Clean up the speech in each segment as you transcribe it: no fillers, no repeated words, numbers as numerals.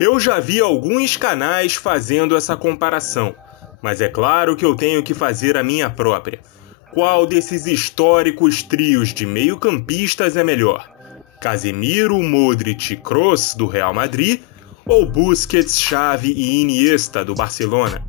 Eu já vi alguns canais fazendo essa comparação, mas é claro que eu tenho que fazer a minha própria. Qual desses históricos trios de meio-campistas é melhor? Casemiro, Modric e Kroos, do Real Madrid, ou Busquets, Xavi e Iniesta, do Barcelona?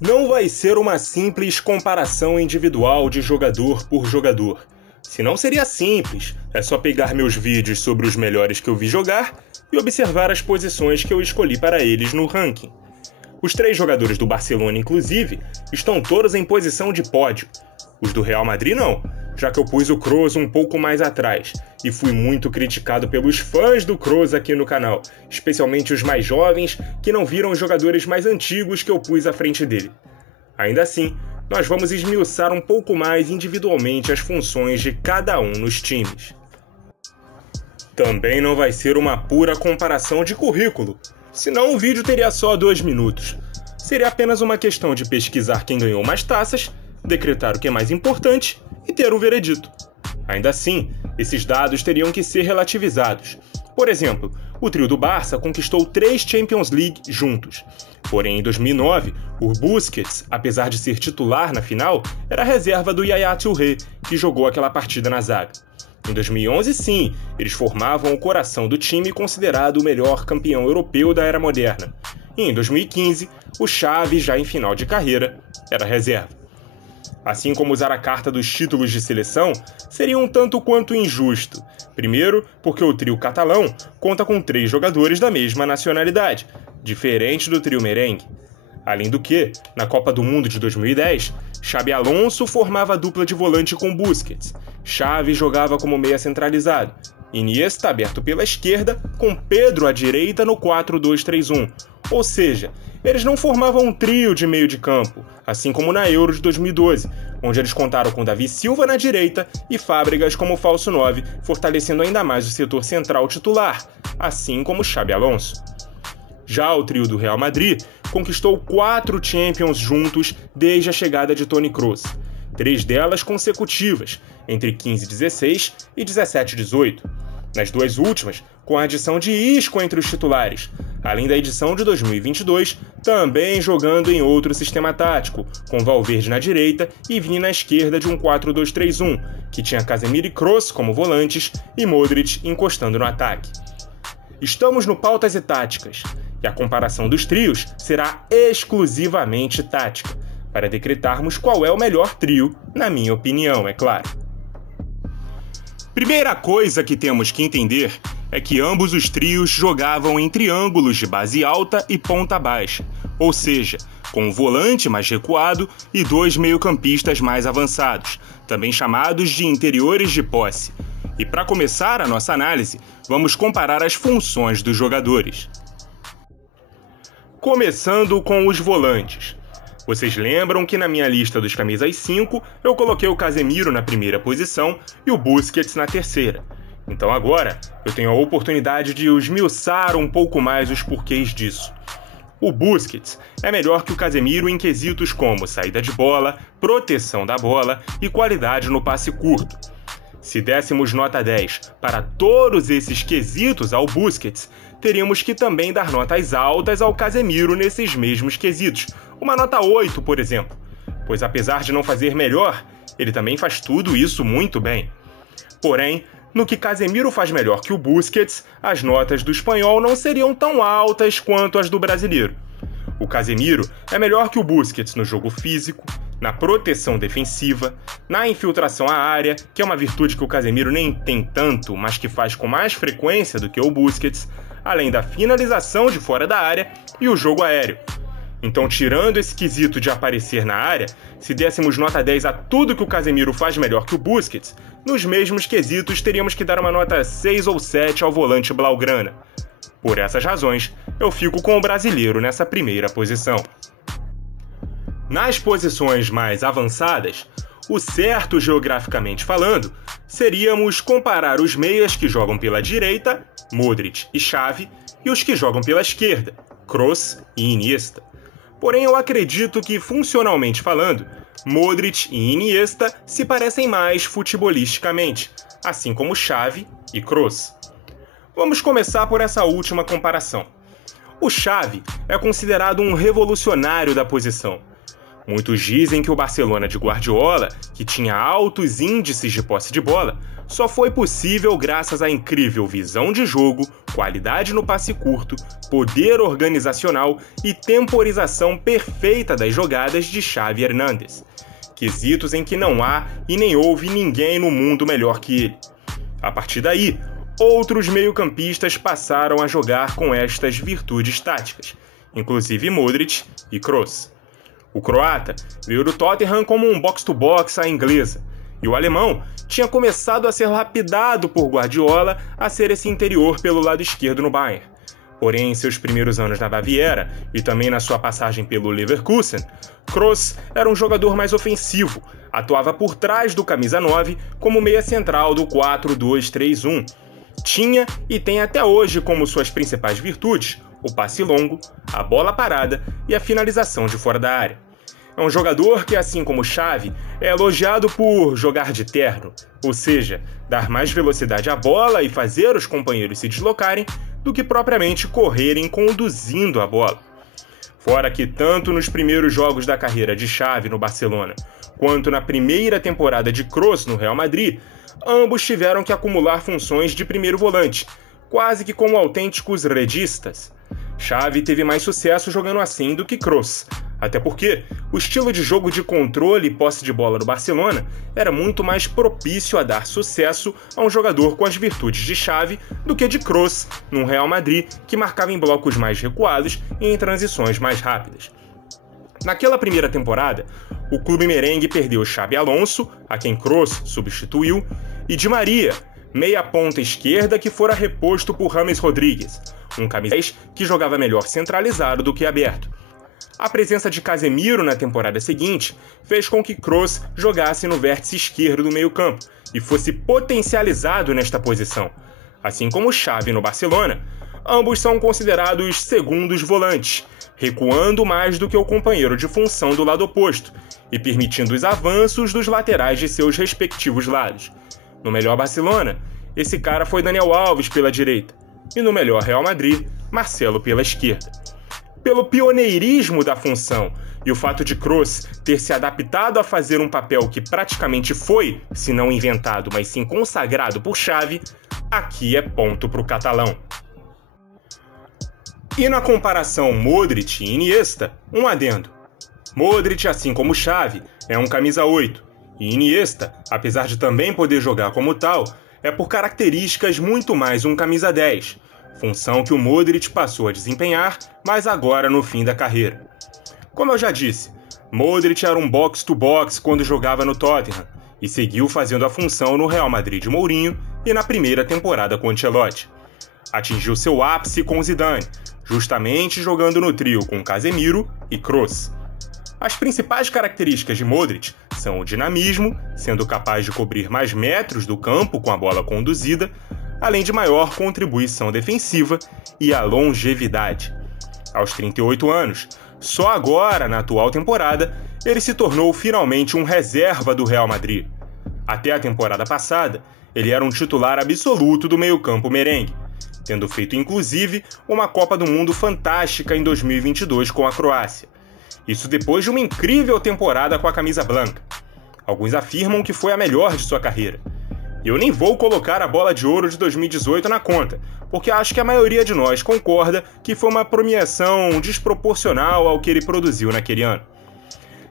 Não vai ser uma simples comparação individual de jogador por jogador. Se não seria simples, é só pegar meus vídeos sobre os melhores que eu vi jogar e observar as posições que eu escolhi para eles no ranking. Os 3 jogadores do Barcelona, inclusive, estão todos em posição de pódio. Os do Real Madrid não, já que eu pus o Kroos um pouco mais atrás, e fui muito criticado pelos fãs do Kroos aqui no canal, especialmente os mais jovens que não viram os jogadores mais antigos que eu pus à frente dele. Ainda assim, nós vamos esmiuçar um pouco mais individualmente as funções de cada um nos times. Também não vai ser uma pura comparação de currículo, senão o vídeo teria só 2 minutos. Seria apenas uma questão de pesquisar quem ganhou mais taças, decretar o que é mais importante e ter um veredito. Ainda assim, esses dados teriam que ser relativizados. Por exemplo, o trio do Barça conquistou 3 Champions League juntos. Porém, em 2009, o Busquets, apesar de ser titular na final, era reserva do Yaya Touré, que jogou aquela partida na zaga. Em 2011, sim, eles formavam o coração do time considerado o melhor campeão europeu da era moderna. E em 2015, o Xavi, já em final de carreira, era reserva. Assim como usar a carta dos títulos de seleção seria um tanto quanto injusto. Primeiro, porque o trio catalão conta com 3 jogadores da mesma nacionalidade, diferente do trio merengue. Além do que, na Copa do Mundo de 2010, Xabi Alonso formava a dupla de volante com Busquets. Xavi jogava como meia centralizado. Iniesta aberto pela esquerda, com Pedro à direita no 4-2-3-1. Ou seja, eles não formavam um trio de meio de campo, assim como na Euro de 2012, onde eles contaram com Davi Silva na direita e Fábregas como falso 9, fortalecendo ainda mais o setor central titular, assim como Xabi Alonso. Já o trio do Real Madrid conquistou 4 Champions juntos desde a chegada de Toni Kroos, 3 delas consecutivas, entre 15-16 e 17-18. Nas 2 últimas, com a adição de Isco entre os titulares, além da edição de 2022, também jogando em outro sistema tático, com Valverde na direita e Vini na esquerda de um 4-2-3-1, que tinha Casemiro e Kroos como volantes e Modric encostando no ataque. Estamos no Pautas e Táticas, e a comparação dos trios será exclusivamente tática, para decretarmos qual é o melhor trio, na minha opinião, é claro. Primeira coisa que temos que entender é que ambos os trios jogavam em triângulos de base alta e ponta baixa, ou seja, com um volante mais recuado e 2 meio-campistas mais avançados, também chamados de interiores de posse. E para começar a nossa análise, vamos comparar as funções dos jogadores. Começando com os volantes. Vocês lembram que na minha lista dos camisas 5, eu coloquei o Casemiro na primeira posição e o Busquets na terceira. Então agora, eu tenho a oportunidade de esmiuçar um pouco mais os porquês disso. O Busquets é melhor que o Casemiro em quesitos como saída de bola, proteção da bola e qualidade no passe curto. Se dessemos nota 10 para todos esses quesitos ao Busquets, teríamos que também dar notas altas ao Casemiro nesses mesmos quesitos, uma nota 8, por exemplo, pois apesar de não fazer melhor, ele também faz tudo isso muito bem. Porém, no que Casemiro faz melhor que o Busquets, as notas do espanhol não seriam tão altas quanto as do brasileiro. O Casemiro é melhor que o Busquets no jogo físico, na proteção defensiva, na infiltração à área, que é uma virtude que o Casemiro nem tem tanto, mas que faz com mais frequência do que o Busquets, além da finalização de fora da área e o jogo aéreo. Então, tirando esse quesito de aparecer na área, se dessemos nota 10 a tudo que o Casemiro faz melhor que o Busquets, nos mesmos quesitos teríamos que dar uma nota 6 ou 7 ao volante blaugrana. Por essas razões, eu fico com o brasileiro nessa primeira posição. Nas posições mais avançadas, o certo geograficamente falando, seríamos comparar os meias que jogam pela direita, Modric e Xavi, e os que jogam pela esquerda, Kroos e Iniesta. Porém, eu acredito que, funcionalmente falando, Modric e Iniesta se parecem mais futebolisticamente, assim como Xavi e Kroos. Vamos começar por essa última comparação. O Xavi é considerado um revolucionário da posição. Muitos dizem que o Barcelona de Guardiola, que tinha altos índices de posse de bola, só foi possível graças à incrível visão de jogo, qualidade no passe curto, poder organizacional e temporização perfeita das jogadas de Xavi Hernández. Quesitos em que não há e nem houve ninguém no mundo melhor que ele. A partir daí, outros meio-campistas passaram a jogar com estas virtudes táticas, inclusive Modric e Kroos. O croata veio do Tottenham como um box-to-box à inglesa, e o alemão tinha começado a ser lapidado por Guardiola a ser esse interior pelo lado esquerdo no Bayern. Porém, em seus primeiros anos na Baviera e também na sua passagem pelo Leverkusen, Kroos era um jogador mais ofensivo, atuava por trás do camisa 9 como meia central do 4-2-3-1. Tinha e tem até hoje como suas principais virtudes o passe longo, a bola parada e a finalização de fora da área. É um jogador que, assim como Xavi, é elogiado por jogar de terno, ou seja, dar mais velocidade à bola e fazer os companheiros se deslocarem do que propriamente correrem conduzindo a bola. Fora que tanto nos primeiros jogos da carreira de Xavi no Barcelona, quanto na primeira temporada de Kroos no Real Madrid, ambos tiveram que acumular funções de primeiro volante, quase que como autênticos redistas. Xavi teve mais sucesso jogando assim do que Kroos, até porque o estilo de jogo de controle e posse de bola do Barcelona era muito mais propício a dar sucesso a um jogador com as virtudes de Xavi do que de Kroos, num Real Madrid que marcava em blocos mais recuados e em transições mais rápidas. Naquela primeira temporada, o clube merengue perdeu Xabi Alonso, a quem Kroos substituiu, e Di Maria, meia ponta esquerda que fora reposto por James Rodríguez, um camisa 10 que jogava melhor centralizado do que aberto. A presença de Casemiro na temporada seguinte fez com que Kroos jogasse no vértice esquerdo do meio-campo e fosse potencializado nesta posição. Assim como Xavi no Barcelona, ambos são considerados segundos volantes, recuando mais do que o companheiro de função do lado oposto e permitindo os avanços dos laterais de seus respectivos lados. No melhor Barcelona, esse cara foi Daniel Alves pela direita, e no melhor Real Madrid, Marcelo pela esquerda. Pelo pioneirismo da função e o fato de Kroos ter se adaptado a fazer um papel que praticamente foi, se não inventado, mas sim consagrado por Xavi, aqui é ponto para o catalão. E na comparação Modric e Iniesta, um adendo. Modric, assim como Xavi, é um camisa 8, e Iniesta, apesar de também poder jogar como tal, é por características muito mais um camisa 10, função que o Modric passou a desempenhar, mas agora no fim da carreira. Como eu já disse, Modric era um box-to-box quando jogava no Tottenham, e seguiu fazendo a função no Real Madrid de Mourinho e na primeira temporada com Ancelotti. Atingiu seu ápice com Zidane, justamente jogando no trio com Casemiro e Kroos. As principais características de Modric são o dinamismo, sendo capaz de cobrir mais metros do campo com a bola conduzida, além de maior contribuição defensiva e a longevidade. Aos 38 anos, só agora, na atual temporada, ele se tornou finalmente um reserva do Real Madrid. Até a temporada passada, ele era um titular absoluto do meio-campo merengue, tendo feito inclusive uma Copa do Mundo fantástica em 2022 com a Croácia. Isso depois de uma incrível temporada com a camisa branca. Alguns afirmam que foi a melhor de sua carreira. Eu nem vou colocar a Bola de Ouro de 2018 na conta, porque acho que a maioria de nós concorda que foi uma premiação desproporcional ao que ele produziu naquele ano.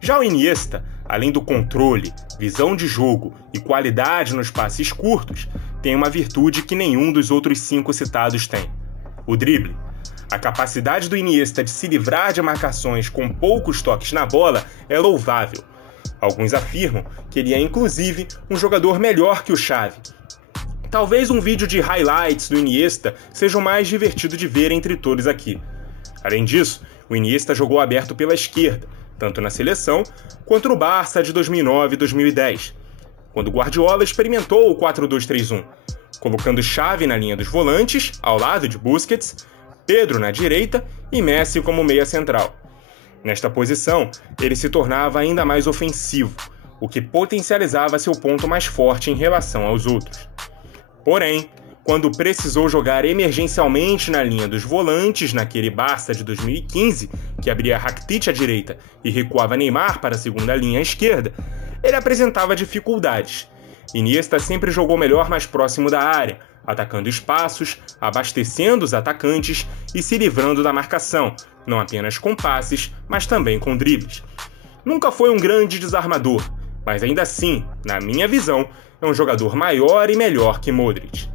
Já o Iniesta, além do controle, visão de jogo e qualidade nos passes curtos, tem uma virtude que nenhum dos outros 5 citados tem: o drible. A capacidade do Iniesta de se livrar de marcações com poucos toques na bola é louvável. Alguns afirmam que ele é inclusive um jogador melhor que o Xavi. Talvez um vídeo de highlights do Iniesta seja o mais divertido de ver entre todos aqui. Além disso, o Iniesta jogou aberto pela esquerda, tanto na seleção quanto no Barça de 2009 e 2010, quando Guardiola experimentou o 4-2-3-1, colocando Xavi na linha dos volantes, ao lado de Busquets, Pedro na direita e Messi como meia central. Nesta posição, ele se tornava ainda mais ofensivo, o que potencializava seu ponto mais forte em relação aos outros. Porém, quando precisou jogar emergencialmente na linha dos volantes naquele Barça de 2015, que abria Rakitic à direita e recuava Neymar para a segunda linha à esquerda, ele apresentava dificuldades. Iniesta sempre jogou melhor mais próximo da área, atacando espaços, abastecendo os atacantes e se livrando da marcação, não apenas com passes, mas também com dribles. Nunca foi um grande desarmador, mas ainda assim, na minha visão, é um jogador maior e melhor que Modric.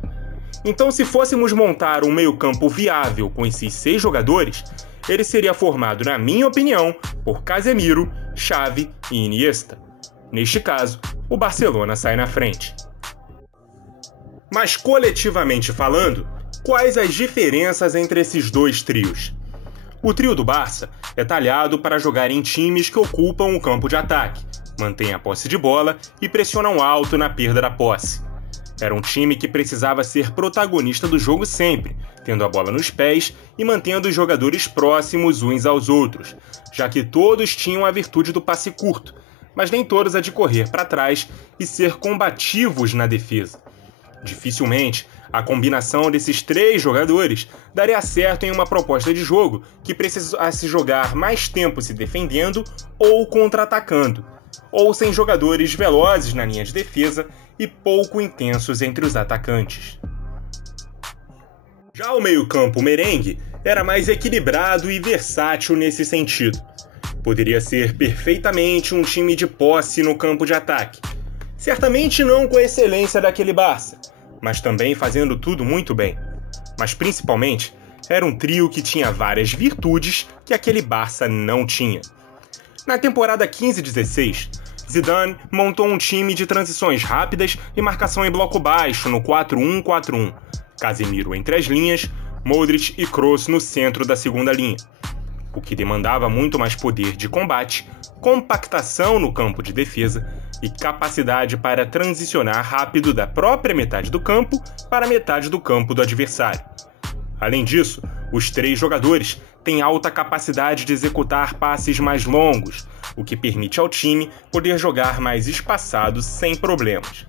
Então, se fôssemos montar um meio-campo viável com esses 6 jogadores, ele seria formado, na minha opinião, por Casemiro, Xavi e Iniesta. Neste caso, o Barcelona sai na frente. Mas coletivamente falando, quais as diferenças entre esses dois trios? O trio do Barça é talhado para jogar em times que ocupam o campo de ataque, mantêm a posse de bola e pressionam alto na perda da posse. Era um time que precisava ser protagonista do jogo sempre, tendo a bola nos pés e mantendo os jogadores próximos uns aos outros, já que todos tinham a virtude do passe curto, mas nem todos a de correr para trás e ser combativos na defesa. Dificilmente, a combinação desses 3 jogadores daria certo em uma proposta de jogo que precisasse jogar mais tempo se defendendo ou contra-atacando, ou sem jogadores velozes na linha de defesa e pouco intensos entre os atacantes. Já o meio-campo merengue era mais equilibrado e versátil nesse sentido. Poderia ser perfeitamente um time de posse no campo de ataque. Certamente não com a excelência daquele Barça, mas também fazendo tudo muito bem. Mas principalmente, era um trio que tinha várias virtudes que aquele Barça não tinha. Na temporada 15-16, Zidane montou um time de transições rápidas e marcação em bloco baixo no 4-1-4-1. Casemiro entre as linhas, Modric e Kroos no centro da segunda linha, o que demandava muito mais poder de combate, compactação no campo de defesa e capacidade para transicionar rápido da própria metade do campo para a metade do campo do adversário. Além disso, os 3 jogadores têm alta capacidade de executar passes mais longos, o que permite ao time poder jogar mais espaçado sem problemas.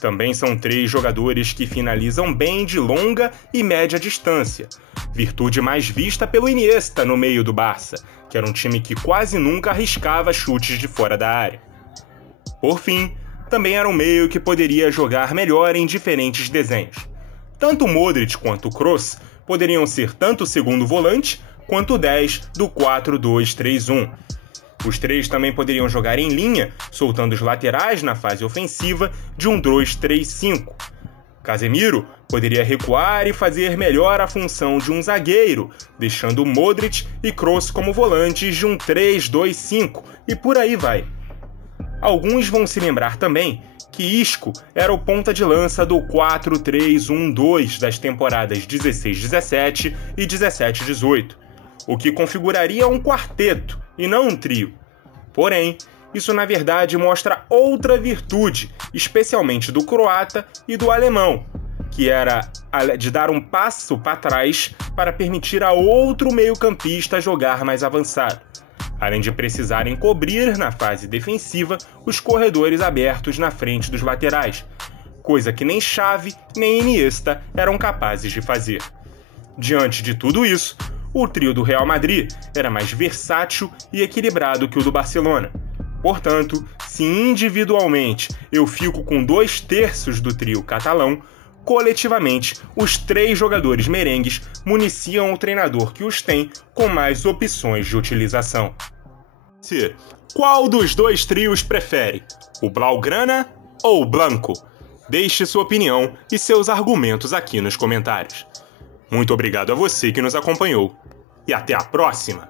Também são 3 jogadores que finalizam bem de longa e média distância, virtude mais vista pelo Iniesta no meio do Barça, que era um time que quase nunca arriscava chutes de fora da área. Por fim, também era um meio que poderia jogar melhor em diferentes desenhos. Tanto Modric quanto Kroos poderiam ser tanto o segundo volante quanto o 10 do 4-2-3-1. Os 3 também poderiam jogar em linha, soltando os laterais na fase ofensiva de um 2-3-5. Casemiro poderia recuar e fazer melhor a função de um zagueiro, deixando Modric e Kroos como volantes de um 3-2-5, e por aí vai. Alguns vão se lembrar também que Isco era o ponta de lança do 4-3-1-2 das temporadas 16-17 e 17-18, o que configuraria um quarteto e não um trio. Porém, isso na verdade mostra outra virtude, especialmente do croata e do alemão, que era a de dar um passo para trás para permitir a outro meio-campista jogar mais avançado, além de precisarem cobrir na fase defensiva os corredores abertos na frente dos laterais, coisa que nem Xavi nem Iniesta eram capazes de fazer. Diante de tudo isso, o trio do Real Madrid era mais versátil e equilibrado que o do Barcelona. Portanto, se individualmente eu fico com 2/3 do trio catalão, coletivamente, os 3 jogadores merengues municiam o treinador que os tem com mais opções de utilização. Qual dos 2 trios prefere? O Blaugrana ou o Blanco? Deixe sua opinião e seus argumentos aqui nos comentários. Muito obrigado a você que nos acompanhou e até a próxima!